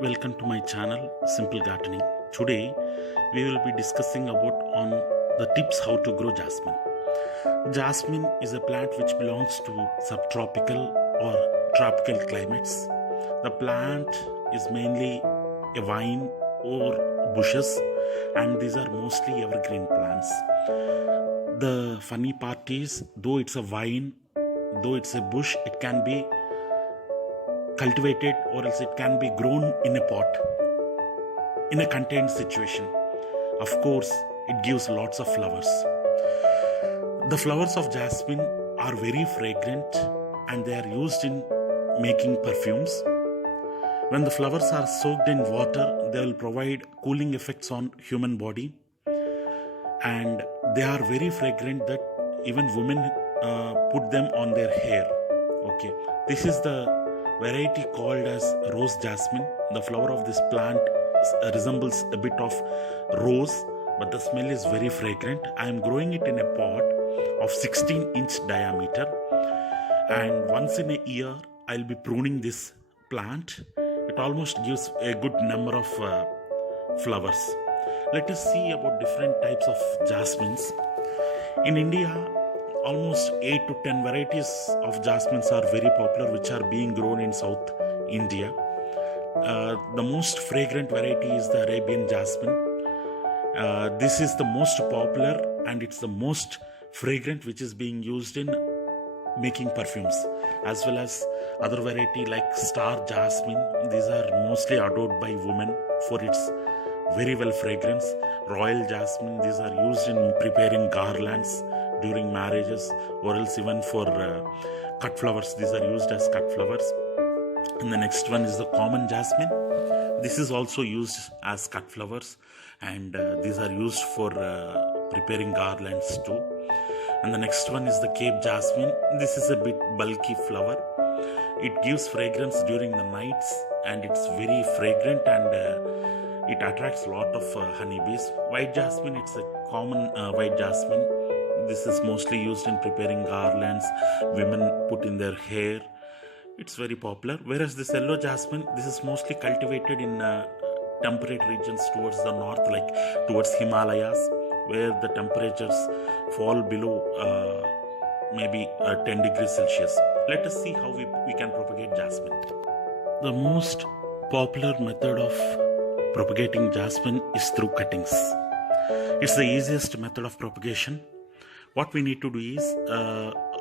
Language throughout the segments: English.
Welcome to my channel Simple Gardening. Today we will be discussing about on the tips how to grow jasmine. Jasmine is a plant which belongs to subtropical or tropical climates. The plant is mainly a vine or bushes, and these are mostly evergreen plants. The funny part is, though it's a vine, though it's a bush, it can be cultivated or else it can be grown in a pot in a contained situation. Of course, it gives lots of flowers. The flowers of jasmine are very fragrant and they are used in making perfumes. When the flowers are soaked in water, they will provide cooling effects on human body, and they are very fragrant that even women put them on their hair. Okay, this is the variety called as rose jasmine. The flower of this plant resembles a bit of rose, but the smell is very fragrant. I am growing it in a pot of 16-inch diameter, and once in a year I'll be pruning this plant. It almost gives a good number of flowers. Let us see about different types of jasmines. In India, almost 8 to 10 varieties of jasmines are very popular, which are being grown in South India. The most fragrant variety is the Arabian jasmine. This is the most popular and it's the most fragrant, which is being used in making perfumes, as well as other variety like star jasmine. These are mostly adored by women for its very well fragrance. Royal jasmine, these are used in preparing garlands during marriages, or else even for cut flowers. These are used as cut flowers. And the next one is the common jasmine. This is also used as cut flowers, and these are used for preparing garlands too. And the next one is the Cape jasmine. This is a bit bulky flower. It gives fragrance during the nights, and it's very fragrant, and it attracts a lot of honeybees. White jasmine, it's a common white jasmine. This is mostly used in preparing garlands women put in their hair. It's very popular. Whereas this yellow jasmine, this is mostly cultivated in temperate regions towards the north, like towards Himalayas, where the temperatures fall below maybe 10 degrees Celsius. Let us see how we can propagate jasmine. The most popular method of propagating jasmine is through cuttings. It's the easiest method of propagation. What we need to do is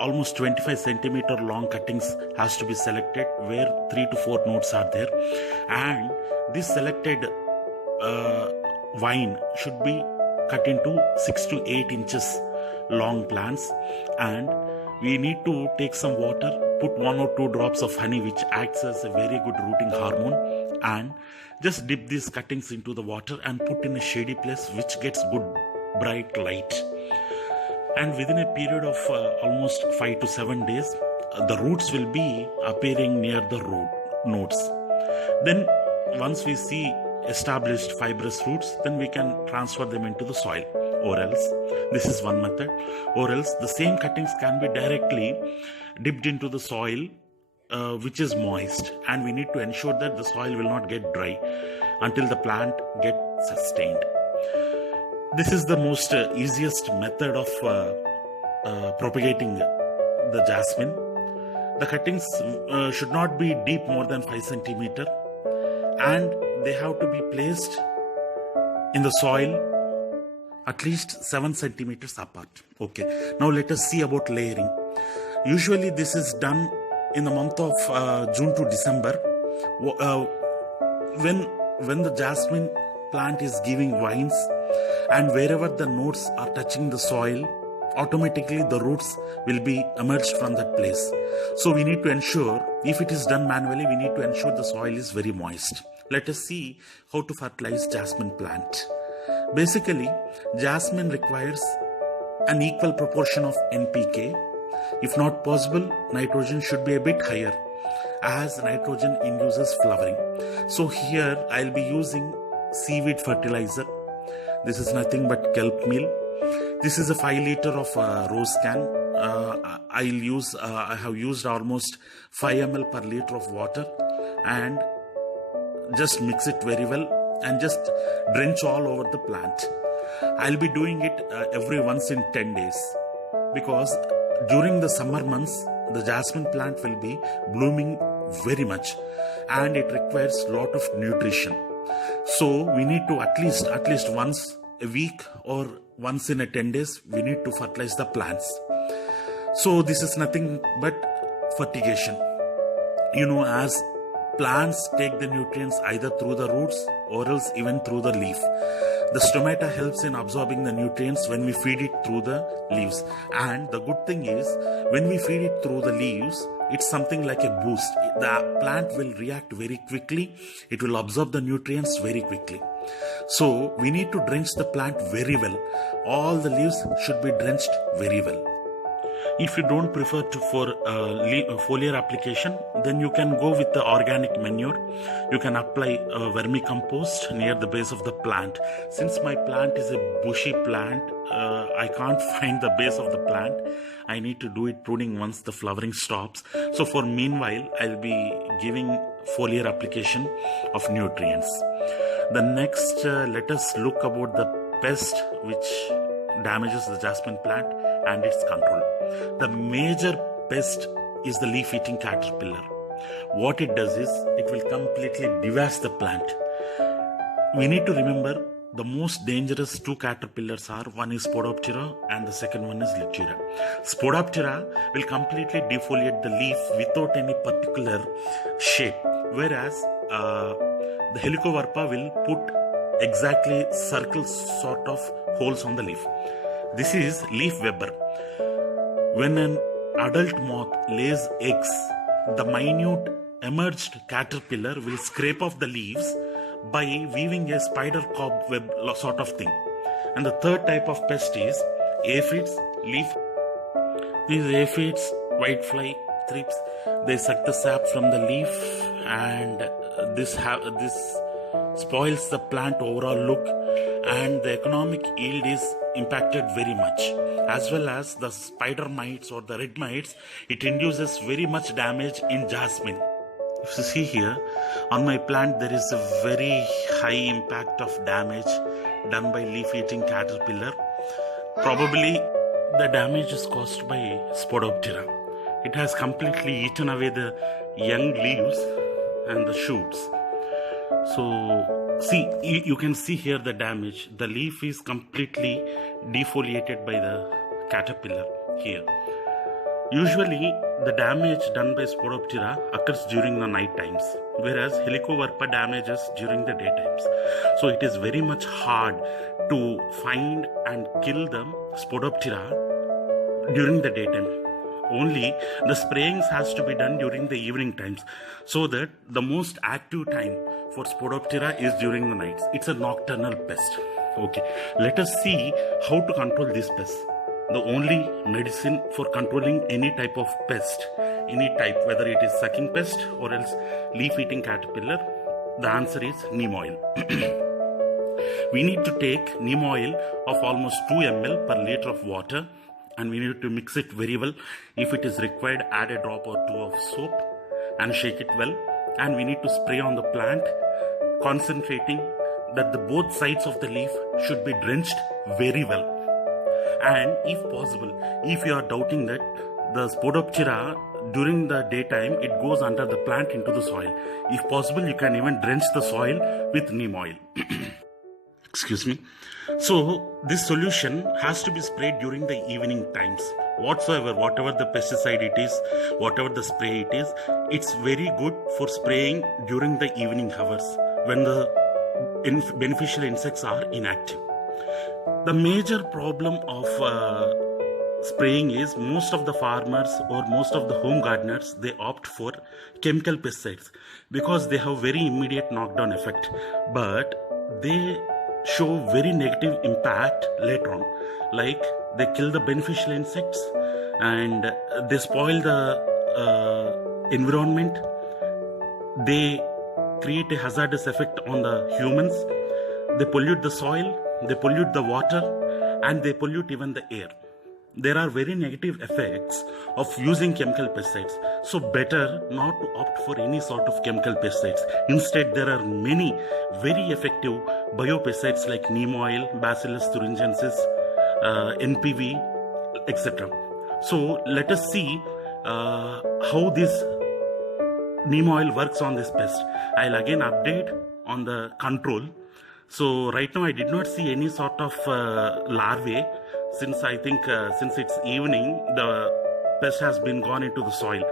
almost 25 centimeter long cuttings has to be selected, where 3 to 4 nodes are there, and this selected vine should be cut into 6 to 8 inches long plants, and we need to take some water, put 1 or 2 drops of honey, which acts as a very good rooting hormone, and just dip these cuttings into the water and put in a shady place which gets good bright light. And within a period of almost 5 to 7 days, the roots will be appearing near the root nodes. Then once we see established fibrous roots, then we can transfer them into the soil. Or else, this is one method, or else the same cuttings can be directly dipped into the soil which is moist, and we need to ensure that the soil will not get dry until the plant gets sustained. This is the most easiest method of propagating the jasmine. The cuttings should not be deep more than 5 centimeter, and they have to be placed in the soil at least 7 centimeters apart. Okay, now let us see about layering. Usually this is done in the month of June to December, when the jasmine plant is giving vines, and wherever the nodes are touching the soil, automatically the roots will be emerged from that place. So we need to ensure, if it is done manually, we need to ensure the soil is very moist. Let us see how to fertilize jasmine plant. Basically, jasmine requires an equal proportion of NPK. If not possible, nitrogen should be a bit higher, as nitrogen induces flowering. So here I'll be using seaweed fertilizer. This is nothing but kelp meal. This is a 5 liter of rose can. I have used almost 5 ml per liter of water, and just mix it very well and just drench all over the plant. I'll be doing it every once in 10 days, because during the summer months the jasmine plant will be blooming very much and it requires a lot of nutrition. So we need to at least once a week or once in a 10 days we need to fertilize the plants. So this is nothing but fertigation. As plants take the nutrients either through the roots or else even through the leaf. The stomata helps in absorbing the nutrients when we feed it through the leaves. And the good thing is, when we feed it through the leaves, it's something like a boost. The plant will react very quickly. It will absorb the nutrients very quickly. So we need to drench the plant very well. All the leaves should be drenched very well. If you don't prefer for foliar application, then you can go with the organic manure. You can apply vermicompost near the base of the plant. Since my plant is a bushy plant, I can't find the base of the plant. I need to do it pruning once the flowering stops. So for meanwhile, I'll be giving foliar application of nutrients. The next, let us look about the pest which damages the jasmine plant and its control. The major pest is the leaf-eating caterpillar. What it does is, it will completely devastate the plant. We need to remember the most dangerous two caterpillars are, one is Spodoptera and the second one is Lichura. Spodoptera will completely defoliate the leaf without any particular shape, whereas the Helicoverpa will put exactly circle sort of holes on the leaf. This is leaf webber. When an adult moth lays eggs, the minute emerged caterpillar will scrape off the leaves by weaving a spider cobweb sort of thing. And the third type of pest is aphids, leaf. These aphids, whitefly, thrips, they suck the sap from the leaf, and this spoils the plant overall look, and the economic yield is impacted very much. As well as the spider mites or the red mites, it induces very much damage in jasmine. If you see here, on my plant there is a very high impact of damage done by leaf-eating caterpillar. Probably the damage is caused by Spodoptera. It has completely eaten away the young leaves and the shoots. So see, you can see here the damage. The leaf is completely defoliated by the caterpillar here. Usually, the damage done by Spodoptera occurs during the night times, whereas Helicoverpa damages during the daytimes. So it is very much hard to find and kill the Spodoptera during the daytime. Only the sprayings has to be done during the evening times, so that the most active time for Spodoptera is during the nights. It's a nocturnal pest. Okay, let us see how to control this pest. The only medicine for controlling any type of pest, any type, whether it is sucking pest or else leaf-eating caterpillar, the answer is neem oil. We need to take neem oil of almost 2 ml per liter of water, and we need to mix it very well. If it is required, add a drop or two of soap and shake it well. And we need to spray on the plant, concentrating that the both sides of the leaf should be drenched very well. And if possible, if you are doubting that the Spodoptera during the daytime, it goes under the plant into the soil. If possible, you can even drench the soil with neem oil. Excuse me. So this solution has to be sprayed during the evening times. Whatever the pesticide it is, whatever the spray it is, it's very good for spraying during the evening hours when the beneficial insects are inactive. The major problem of spraying is most of the farmers or most of the home gardeners, they opt for chemical pesticides because they have very immediate knockdown effect, but they show very negative impact later on. Like they kill the beneficial insects and they spoil the environment. They create a hazardous effect on the humans. They pollute the soil, they pollute the water, and they pollute even the air. there are very negative effects of using chemical pesticides. So better not to opt for any sort of chemical pesticides. Instead, there are many very effective biopesticides like neem oil, Bacillus thuringiensis, NPV, etc. So let us see how this neem oil works on this pest. I'll again update on the control. So right now I did not see any sort of larvae, since I think since it's evening the pest has been gone into the soil.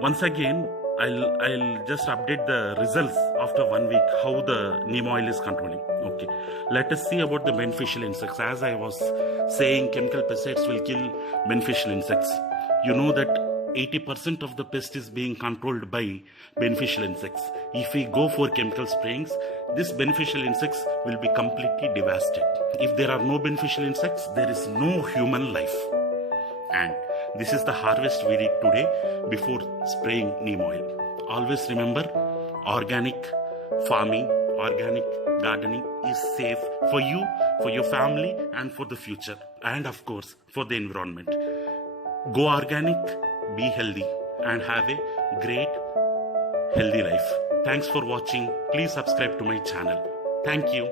Once again I'll just update the results after 1 week how the neem oil is controlling. Okay, let us see about the beneficial insects. As I was saying, chemical pesticides will kill beneficial insects. You know that 80% of the pest is being controlled by beneficial insects. If we go for chemical sprayings, these beneficial insects will be completely devastated. If there are no beneficial insects, there is no human life. And this is the harvest we did today before spraying neem oil. Always remember, organic farming, organic gardening is safe for you, for your family, and for the future, and of course for the environment. Go organic, be healthy, and have a great healthy life. Thanks for watching. Please subscribe to my channel. Thank you.